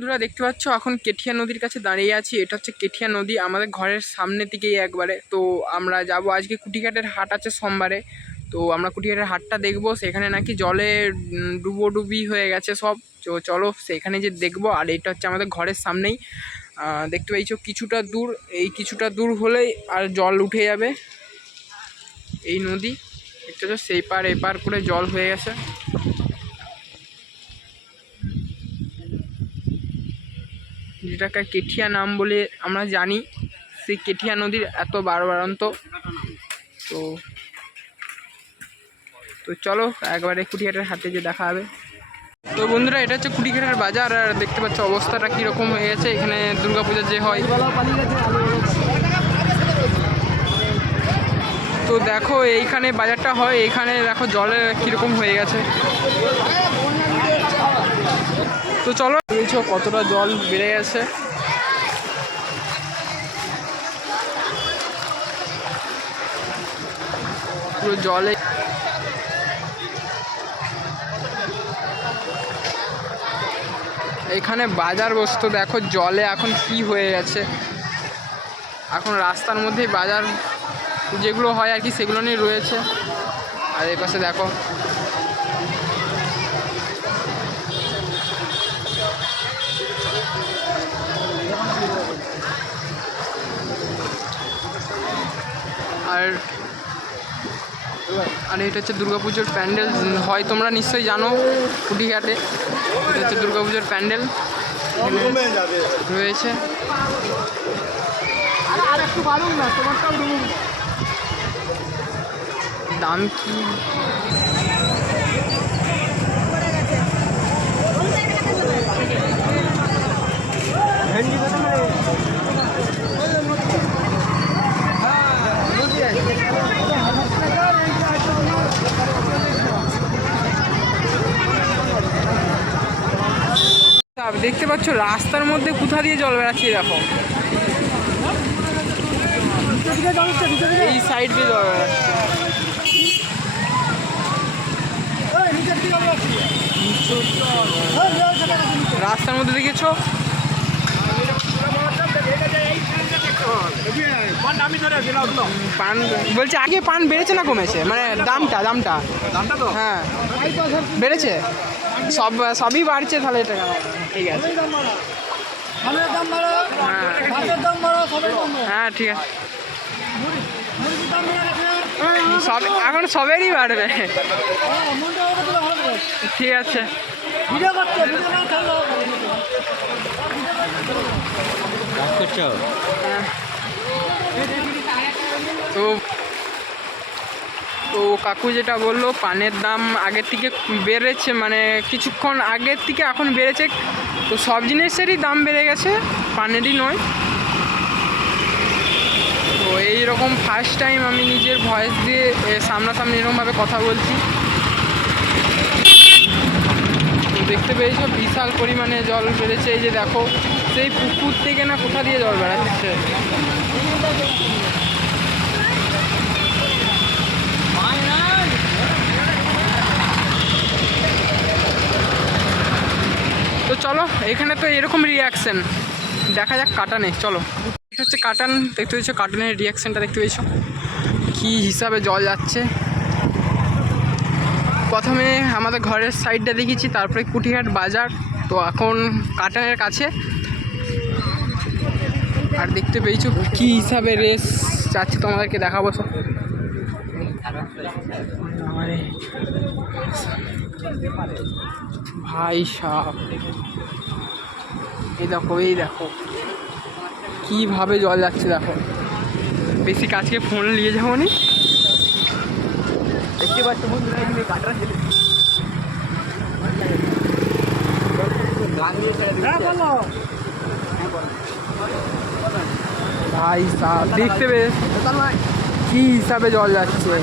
বন্ধুরা দেখতে পাচ্ছ, এখন কেঠিয়া নদীর কাছে দাঁড়িয়ে আছি। এটা হচ্ছে কেঠিয়া নদী, আমাদের ঘরের সামনে দিকেই একবারে। তো আমরা যাব, আজকে কুটিঘাটের হাট আছে সোমবারে। তো আমরা কুটিঘাটের হাটটা দেখব, সেখানে নাকি জলে ডুবোডুবি হয়ে গেছে সব। তো চলো, সেখানে যে দেখব, আর এটা হচ্ছে আমাদের ঘরের সামনেই। দেখতে পাইছো, কিছুটা দূর, এই কিছুটা দূর হলেই আর জল উঠে যাবে। এই নদী, দেখতে পাচ্ছ, সেই পার এপার করে জল হয়ে গেছে। যেটাকে কেঠিয়া নাম বলে আমরা জানি, সেই কেঠিয়া নদীর এত বারবারন্ত। তো তো চলো, একবারে কুটিয়াটার হাতে যে দেখা হবে। তো বন্ধুরা, এটা হচ্ছে কুটিঘাটের বাজার, আর দেখতে পাচ্ছ অবস্থাটা কীরকম হয়ে গেছে। এখানে দুর্গাপূজা যে হয়। তো দেখো, এইখানে বাজারটা হয়। এইখানে দেখো জলে কীরকম হয়ে গেছে। তো চলো দেখছ, কতটা জল বেড়ে গেছে। পুরো জলে এখানে বাজার বসতো, দেখো জলে এখন কি হয়ে গেছে। এখন রাস্তার মধ্যেই বাজার, যেগুলো হয় আর কি, সেগুলো নিয়ে রয়েছে। আর এই পাশে দেখো আর আর, এটা হচ্ছে দুর্গাপুজোর প্যান্ডেল। হয় তোমরা নিশ্চয়ই জানো কুটিঘাটে এটা হচ্ছে দুর্গাপুজোর প্যান্ডেল। রয়েছে। দাম কি? তা দেখতে পাচ্ছ, রাস্তার মধ্যে কোথা দিয়ে জল বেড়াচ্ছে দেখো। এই সাইড দিয়ে জল বেড়াচ্ছে। রাস্তার মধ্যে দেখেছ? পান বলছে আগে পান বেড়েছে না কমেছে? মানে দামটা দামটা? দামটা তো? হ্যাঁ। বেড়েছে? সব সবই বাড়ছে তাহলে এটা ঠিক আছে। হ্যাঁ হ্যাঁ ঠিক আছে। সব এখন সবেরই বাড়বে। ঠিক আছে। ভিডিও করছে ভিডিও খেলো হ্যাঁ। তো তো কাকু যেটা বলল, পানের দাম আগের থেকে বেড়েছে মানে কিছুক্ষণ আগের থেকে এখন বেড়েছে, তো সব জিনিসেরই দাম বেড়ে গেছে, পানেরই নয়। তো এইরকম ফার্স্ট টাইম আমি নিজের ভয়েস দিয়ে সামনাসামনি এরকমভাবে কথা বলছি। দেখতে পেয়েছ? বিশাল পরিমাণে জল বেড়েছে। এই যে দেখো, সেই পুকুর থেকে না কোথা দিয়ে জল বেড়াচ্ছে? তো চলো, এখানে তো এরকম রিয়াকশন দেখা যাক কাটানে, চলো। হচ্ছে কাটান, দেখতে পেয়েছ? কাটানের রিয়াকশনটা দেখতে পেয়েছ? কী হিসাবে জল যাচ্ছে? প্রথমে আমাদের ঘরের সাইডটা দেখেছি, তারপরে কুটিহাট বাজার, তো এখন কাটানের কাছে। আর দেখতে পেয়েছ কী হিসাবে রেস যাচ্ছে তোমাদেরকে দেখাবো সব। ভাই সাহ। এই দেখো এই দেখো। কীভাবে জল যাচ্ছে দেখো। বেশি কাছকে ফোন নিয়ে যাব নি দেখতে পাচ্ছ বন্ধুরা এখানে কাটরা ছেলে। হ্যাঁ ভাই সাহ দেখতে কি হিসাবে জল যাচ্ছে?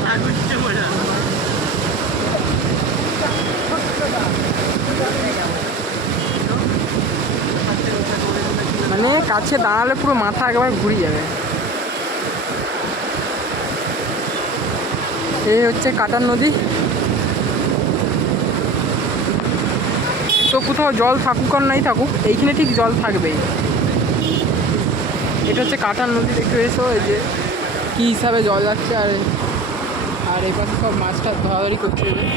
মানে কাছে দাঁড়ালে পুরো মাথা একেবারে ঘুরিয়ে যাবে। এই হচ্ছে কাটার নদী। তো কোথাও জল থাকুক আর নাই থাকুক, এইখানে ঠিক জল থাকবেই। এটা হচ্ছে কাটার নদী, দেখতে পেয়েছ? এই যে কী হিসাবে জল যাচ্ছে আর আর এই পাশে সব মাছটা ধরাধরি করছে এদের।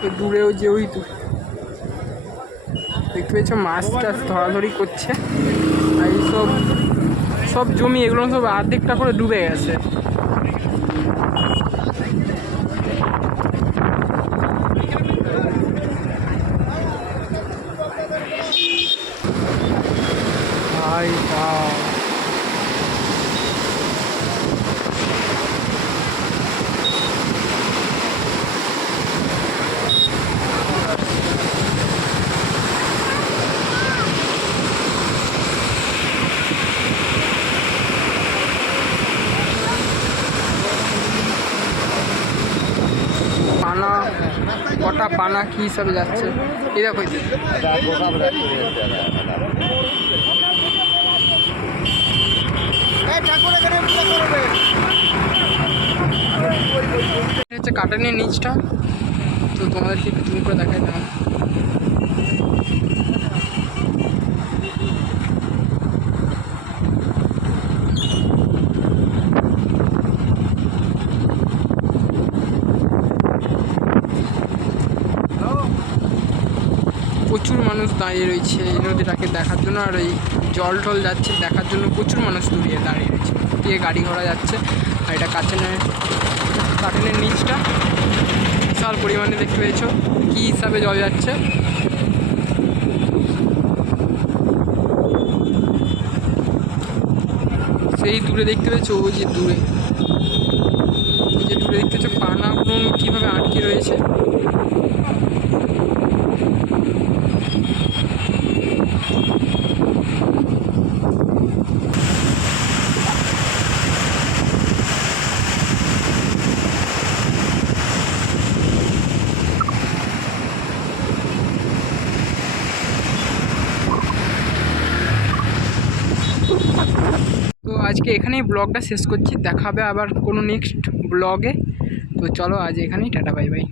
তো দূরে ওই যে ওই পেয়েছ, মাছ টাছ ধরাধরি করছে আর সব সব জমি, এগুলো সব অর্ধেকটা করে ডুবে গেছে ভাই বাপ। পানা কটা পানা কি হিসাবে যাচ্ছে? এই দেখো হচ্ছে কাটানের নিচটা। তো তোমাদেরকে একটু করে দেখাই দাও প্রচুর মানুষ দাঁড়িয়ে রয়েছে এই নদীটাকে দেখার জন্য, আর এই জল টল যাচ্ছে দেখার জন্য প্রচুর মানুষ দূরিয়ে দাঁড়িয়ে রয়েছে। দিয়ে গাড়ি ঘোড়া যাচ্ছে, আর এটা কাছেনের কাটেনের নিচটা। বিশাল পরিমাণে দেখতে পেয়েছ, কী হিসাবে জল যাচ্ছে। সেই দূরে দেখতে পেয়েছ, ওই যে দূরে। ওই যে দূরে দেখতে পেয়েছ, পানাগুলো কীভাবে আটকে রয়েছে তো আজকে এখানেই ব্লগটা শেষ করছি। দেখাবে আবার কোনো নেক্সট ব্লগে তো চলো আজ এখানেই, টাটা বাই বাই